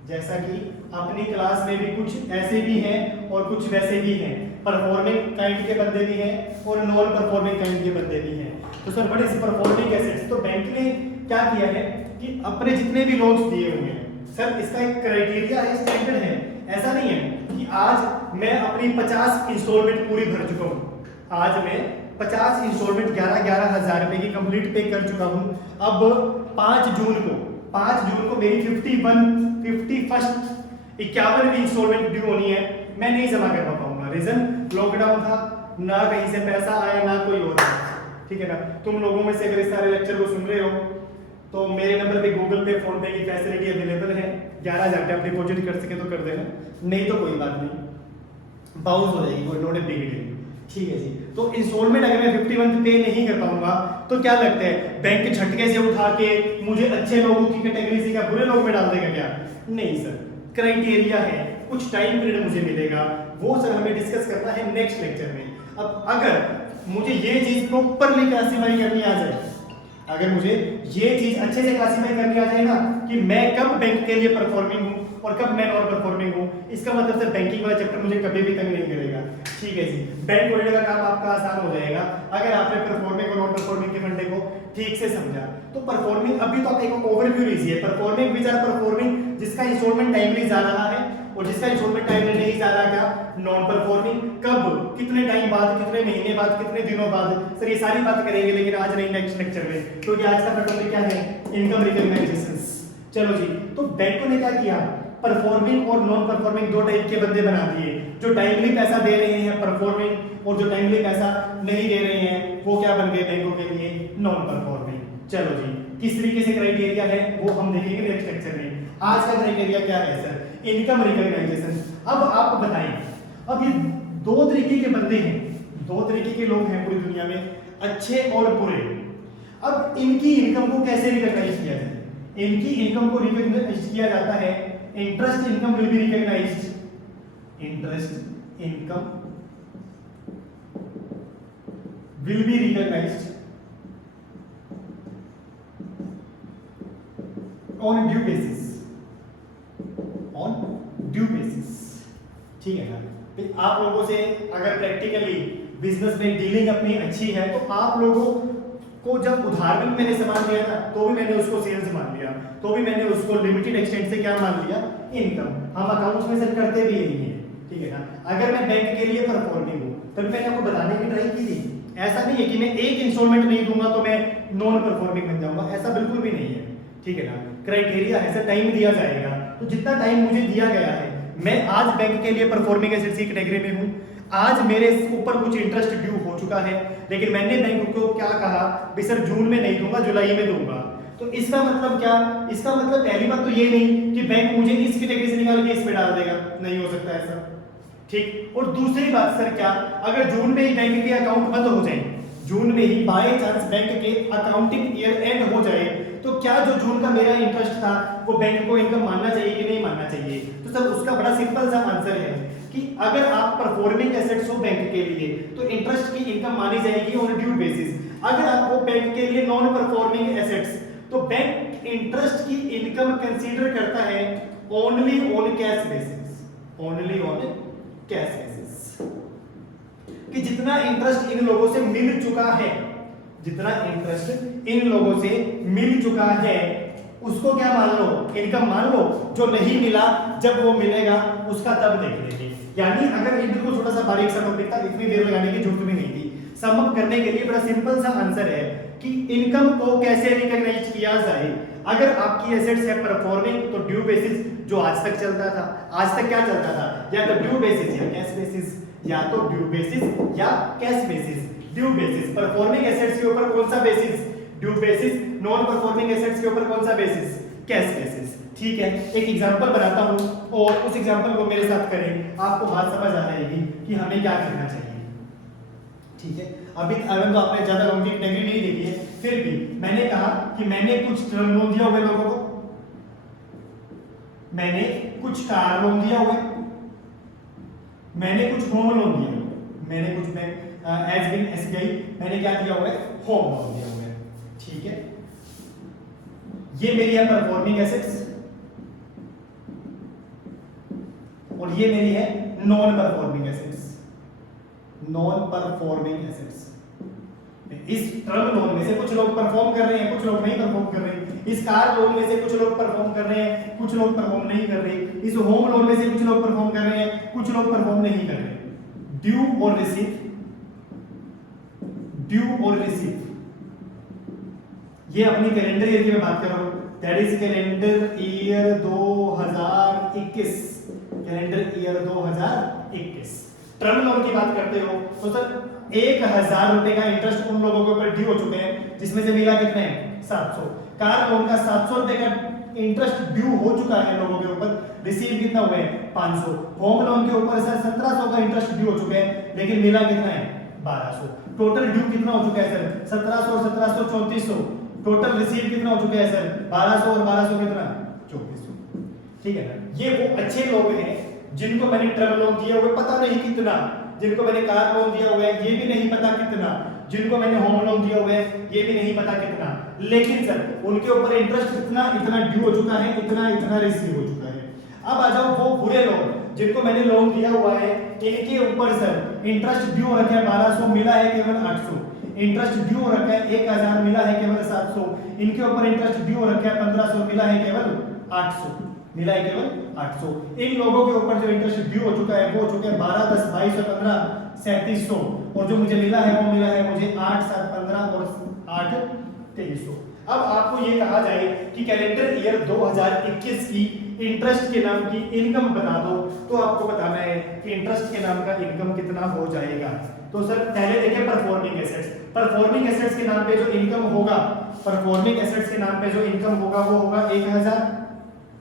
जैसा कि अपनी क्लास में भी कुछ ऐसे भी हैं और कुछ वैसे भी हैं, परफॉर्मिंग काइंड के बंदे भी हैं और नॉन परफॉर्मिंग काइंड के बंदे भी हैं। तो sir what is performing assets? तो बैंक ने क्या किया है कि अपने जितने भी लोन्स दिए हुए हैं सर, इसका एक क्राइटेरिया है, स्टैंडर्ड है। ऐसा नहीं है कि आज मैं अपनी 50 इंस्टॉलमेंट पूरी भर चुका हूँ, आज मैं 50 इंस्टॉलमेंट 11,000 रुपए की कंप्लीट पे कर चुका हूँ। अब 5 जून को मेरी 51वीं इंस्टॉलमेंट ड्यू होनी है, मैं नहीं जमा कर पाऊंगा। रीजन लॉकडाउन था, ना कहीं से पैसा आया ना कोई और, ठीक है ना। तुम लोगों में से अगर इस सारे लेक्चर को सुन रहे हो तो मेरे नंबर पे गूगल पे फोन पे की फैसिलिटी अवेलेबल है, 11,000 रुपये आप डिपॉजिट कर सके तो कर देना, नहीं तो कोई बात नहीं, बाउंस हो जाएगी, कोई नॉट ए बिग डील, ठीक है जी। तो इंस्टॉलमेंट अगर मैं 51 पे नहीं कर पाऊंगा तो क्या लगता है बैंक झटके से उठा के मुझे अच्छे लोगों की कैटेगरी से क्या बुरे लोग में डाल देगा क्या? नहीं सर, क्राइटेरिया है, कुछ टाइम पीरियड मुझे मिलेगा, वो सर हमें डिस्कस करना है नेक्स्ट लेक्चर में। अब अगर मुझे ये चीज प्रॉपरली क्लासिफाई करनी आ जाए, अगर मुझे ये चीज अच्छे से क्लासिफाई करनी आ जाए ना कि मैं कब बैंक के लिए परफॉर्मिंग हूँ और कब मैं नॉन परफॉर्मिंग हूँ, इसका मतलब सर बैंकिंग वाला चैप्टर मुझे कभी भी तंग नहीं करेगा, ठीक है जी। बैंक ऑडिट का काम आपका आसान हो जाएगा अगर आपने परफॉर्मिंग और नॉन परफॉर्मिंग के फंडे को ठीक से समझा। तो परफॉर्मिंग अभी तो आप एक ओवरव्यू लीजिए, परफॉर्मिंग विच आर परफॉर्मिंग, जिसका इंस्टॉलमेंट टाइमली जा रहा है और जिसका इंस्टॉलमेंट टाइमली नहीं जा रहा क्या? Non performing. कब, कितने टाइम बाद, कितने महीने बाद, कितने दिनों बाद, सर ये सारी बात करेंगे लेकिन आज नहीं, नेक्स्ट लेक्चर में, क्योंकि आज का टॉपिक क्या है? इनकम रिकॉग्नाइजेशंस। चलो जी, तो बैंकों ने क्या किया? परफॉर्मिंग और नॉन परफॉर्मिंग दो टाइप के बंदे बना दिए, जो टाइमली पैसा दे रहे हैं परफॉर्मिंग और जो टाइमली पैसा नहीं दे रहे हैं वो क्या बन गए बैंकों के लिए? Non performing. चलो जी, किस तरीके से क्राइटेरिया है वो हम देखेंगे नेक्स्ट लेक्चर में। आज का क्राइटेरिया क्या है सर? Income recognition. अब आप बताएं, अब ये दो तरीके के बंदे हैं, दो तरीके के लोग हैं पूरी दुनिया में, अच्छे और बुरे। अब इनकी इनकम को कैसे रिकॉग्नाइज किया जाए? इनकी इनकम को रिकॉग्नाइज किया जाता है, interest income will be recognized, interest income will be recognized on due basis, ठीक है ना। फिर आप लोगों से अगर प्रैक्टिकली बिजनेस में डीलिंग अपनी अच्छी है तो आप लोगों को जब उधार में मैंने सामान लिया ना तो भी मैंने उसको सेल्स मान लिया, तो भी मैंने उसको लिमिटेड एक्सटेंट से क्या मान लिया, इनकम। हम अकाउंट्स में से करते भी यही है, ठीक है ना। अगर मैं बैंक के लिए परफॉर्मिंग हूँ तभी मैंने आपको बताने की ट्राई की थी, ऐसा नहीं है कि मैं एक इंस्टॉलमेंट नहीं दूंगा तो मैं नॉन परफॉर्मिंग बन जाऊंगा, ऐसा बिल्कुल भी नहीं है, ठीक है ना। क्राइटेरिया है, टाइम दिया जाएगा, तो जितना टाइम मुझे दिया गया है, मैं आज बैंक के लिए परफॉर्मिंग एसेट्स की कैटेगरी में हूँ, आज मेरे ऊपर कुछ इंटरेस्ट ड्यू हो चुका है, लेकिन मैंने बैंक को क्या कहा भी सर जून में नहीं दूंगा, जुलाई में दूंगा। तो इसका मतलब क्या, इसका मतलब पहली बात तो ये नहीं कि बैंक मुझे इस कैटेगरी से निकाल के इसमें डाल देगा, नहीं हो सकता ऐसा, ठीक। और दूसरी बात सर क्या, अगर जून में ही बैंक के अकाउंट बंद हो जाए, जून में ही बाय चांस बैंक के अकाउंटिंग ईयर एंड हो जाए, तो क्या जो जून का मेरा इंटरेस्ट था वो बैंक को इनकम मानना चाहिए कि नहीं मानना चाहिए? तो सर उसका बड़ा सिंपल सा आंसर है कि अगर आप परफॉर्मिंग एसेट्स हो बैंक के लिए तो इंटरेस्ट की इनकम मानी जाएगी ऑन ड्यू बेसिस। अगर आप वो बैंक के लिए नॉन परफॉर्मिंग एसेट्स, तो बैंक इंटरेस्ट की इनकम कंसीडर करता है only on cash basis, only on cash basis, कि जितना इंटरेस्ट इन लोगों से मिल चुका है, जितना इंटरेस्ट इन लोगों से मिल चुका है उसको क्या मान लो, इनकम मान लो। जो नहीं मिला जब वो मिलेगा उसका तब देख लेंगे। यानी अगर इन को थोड़ा सा बारीक सा टॉपिक था, इतनी देर लगाने की जरूरत भी नहीं थी। सम अप करने के लिए बड़ा सिंपल सा आंसर है कि इनकम को कैसे रिकॉग्नाइज किया जाए। अगर आपकी एसेट्स है परफॉर्मिंग तो ड्यू बेसिस, जो आज तक चलता था, आज तक क्या चलता था, या तो ड्यू बेसिस या कैश बेसिस, या तो ड्यू बेसिस या cash basis. Due basis performing assets के ऊपर कौन सा basis, due basis. Non performing assets के ऊपर कौन सा बेसिस, कैश बेसिस, ठीक है। एक एग्जांपल बनाता हूं और उस एग्जांपल को मेरे साथ करें, आपको बात समझ आ जाएगी कि हमें क्या करना चाहिए, ठीक है। अभी तो आपने ज्यादा लोन की कैटेगरी नहीं देखी है, फिर भी मैंने कहा कि मैंने कुछ टर्म लोन दिया हुआ लोगों को, मैंने कुछ कार लोन दिया हुआ, मैंने कुछ होम लोन दिया हुआ, मैंने कुछ एज बिन एसबीआई मैंने क्या दिया हुआ है, होम लोन दिया हुआ है, ठीक है। ये मेरी है परफॉर्मिंग एसेट्स और ये मेरी है non performing assets, non performing assets. इस टर्म लोन में से कुछ लोग परफॉर्म कर रहे हैं, कुछ लोग नहीं परफॉर्म कर रहे हैं। इस कार लोन में से कुछ लोग परफॉर्म कर रहे हैं, कुछ लोग परफॉर्म नहीं कर रहे। इस होम लोन में से कुछ लोग परफॉर्म कर रहे हैं, कुछ लोग परफॉर्म नहीं कर रहे। ड्यू और रिसीव, ड्यू और रिसीव, ये अपनी कैलेंडर ईयर की मैं बात कर रहा हूं, that is calendar year 2021, calendar year 2021। Term loan की बात करते हो तो सर 1000 रुपए का इंटरेस्ट उन लोगों के ऊपर ड्यू हो चुके हैं जिसमें से मिला कितने हैं, 700। कार लोन का 700 रुपए का इंटरेस्ट ड्यू हो चुका है लोगों के ऊपर, रिसीव कितना हुए हैं, 500। होम लोन के ऊपर सर 1700 का इंटरेस्ट ड्यू हो चुके हैं लेकिन मिला कितना है, 1200। टोटल ड्यू कितना हो चुका है सर, 1700 और 1700 3400। टोटल रिसीव कितना हो चुका है सर, 1200 और 1200 कितना, 2400, ठीक है ना। ये वो अच्छे लोग हैं जिनको मैंने टर्म लोन दिया हुआ पता नहीं कितना, जिनको मैंने कार लोन दिया हुआ है ये भी नहीं पता कितना, जिनको मैंने होम लोन दिया हुआ है ये भी नहीं पता कितना, लेकिन सर उनके ऊपर इंटरेस्ट इतना इतना ड्यू हो चुका है, इतना इतना रिसीव हो चुका है। अब आ जाओ वो बुरे लोग जिनको मैंने लोन दिया हुआ है, इनके ऊपर सर इंटरेस्ट ड्यू हो रखा है 1200, मिला है केवल 800। इंटरेस्ट ड्यू हो रखा है 1000, मिला है केवल 700। इनके ऊपर इंटरेस्ट ड्यू हो रखा है 1500, मिला है केवल 800, मिला है केवल 800। इन लोगों के ऊपर जो इंटरेस्ट ड्यू हो चुका है वो हो चुका है 12 10 22 15 3700, और जो मुझे मिला है वो मिला है मुझे 8 7 15 और 8 2300। अब आपको ये कहा जाए कि कैलेंडर ईयर 2021 की इंटरेस्ट के नाम की इनकम बता दो, तो आपको बताना है कि इंटरेस्ट के नाम का इनकम कितना हो जाएगा। तो सर पहले देखिए परफॉर्मिंग एसेट्स, परफॉर्मिंग एसेट्स के नाम पे जो इनकम होगा, परफॉर्मिंग एसेट्स के नाम पे जो इनकम होगा वो होगा 1000।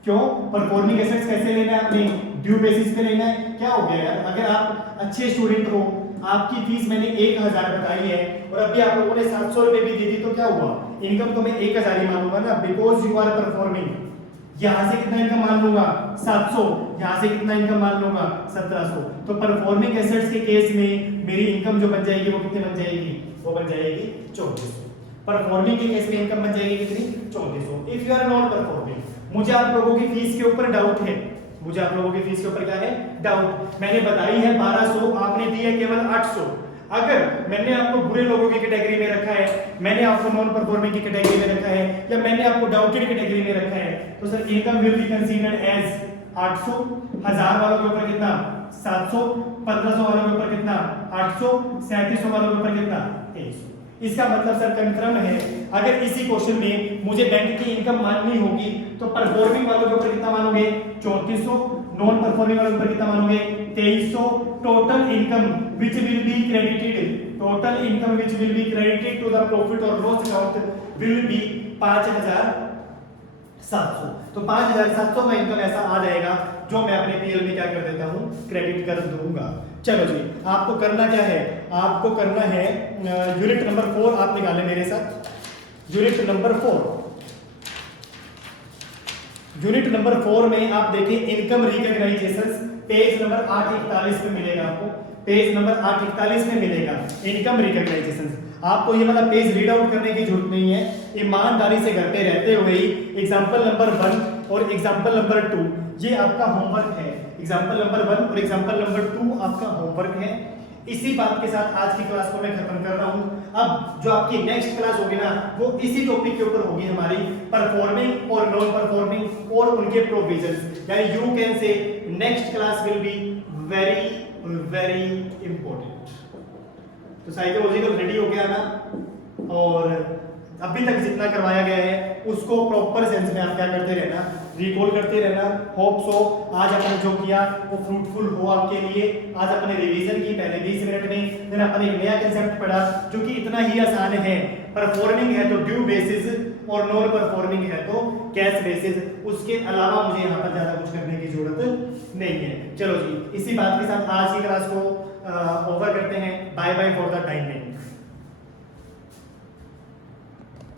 क्यों, परफॉर्मिंग एसेट्स कैसे लेना है आपने, ड्यू बेसिस पे लेना है। क्या हो गया यार, अगर आप अच्छे स्टूडेंट हो, आपकी फीस मैंने 1000 बताई है और अभी आप लोगों ने 700 रुपए भी दे दी, तो क्या हुआ, इनकम तो मैं 1000 ही मानूंगा ना, बिकॉज यू आर परफॉर्मिंग। यहां से कितना इनकम मान लूंगा 700, यहां से कितना इनकम मान लूंगा 1700। तो परफॉर्मिंग एसेट्स के केस में मेरी इनकम जो बन जाएगी वो कितनी बन जाएगी, वो बन जाएगी 3400। परफॉर्मिंग के केस में इनकम बन जाएगी कितनी, 3400। If you are not performing, मुझे आप लोगों की फीस के ऊपर डाउट है, मुझे आप लोगों की फीस के ऊपर क्या है डाउट। मैंने बताई है 1200, आपने दी है केवल 800। अगर मैंने आपको बुरे लोगों की कैटेगरी में रखा है, मैंने आपको नॉन परफॉर्मिंग की कैटेगरी में रखा है, या मैंने आपको डाउटेड कैटेगरी में रखा है, तो sir income will be considered as 800, 1000 वालों के ऊपर कितना 700, 1500 वालों के ऊपर कितना 800, 3700 वालों के ऊपर कितना 2300। इसका मतलब सर कंफर्म है, अगर इसी क्वेश्चन में मुझे बैंक की इनकम माननी होगी तो परफॉर्मिंग वालों के ऊपर कितना मानोगे 3400, नॉन परफॉर्मिंग वालों के ऊपर कितना मानोगे 2300। Total income which will be credited, total income which will be credited to the profit और लॉस अकाउंट विल बी 5700। तो 5700 का इनकम ऐसा आ जाएगा जो मैं अपने पीएल में क्या कर देता हूं क्रेडिट कर दूंगा। चलो जी, आपको करना क्या है, आपको करना है यूनिट नंबर 4 आप निकालें मेरे साथ। यूनिट नंबर 4, यूनिट नंबर 4 में आप देखिए इनकम रिकॉग्नाइजेशंस, पेज नंबर 841 में मिलेगा आपको, पेज नंबर 841 में मिलेगा इनकम रिकॉग्नाइजेशंस। आपको ये वाला पेज रीड आउट करने की जरूरत नहीं है, ईमानदारी से घर पे रहते हुए ही एग्जांपल नंबर 1 और एग्जांपल नंबर 2 ये आपका होमवर्क है। एग्जांपल नंबर 1 और एग्जांपल नंबर 2 आपका होमवर्क है। इसी बात के साथ आज की क्लास को मैं खत्म कर रहा हूं। अब जो आपकी नेक्स्ट क्लास होगी ना वो इसी टॉपिक के ऊपर होगी हमारी, परफॉर्मिंग और नॉन परफॉर्मिंग और उनके प्रोविजंस। यानी you can say next class will be very very important. तो साइकोलॉजिकल रेडी हो गया ना, और अभी तक जितना करवाया गया है उसको प्रॉपर सेंस में आप क्या करते रहना, रिकॉल करते रहना। होप सो आज आपने जो किया वो फ्रूटफुल हो आपके लिए। आज अपने रिवीजन की पहले 20 मिनट में, फिर अपने एक नया कंसेप्ट पढ़ा जो कि इतना ही आसान है। परफॉर्मिंग है तो ड्यू बेसिस और नॉन परफॉर्मिंग है तो कैश बेसिस। उसके अलावा मुझे यहाँ पर ज्यादा कुछ करने की जरूरत नहीं है। चलो जी, इसी बात के साथ आज की क्लास को ओवर करते हैं। Bye bye for the time.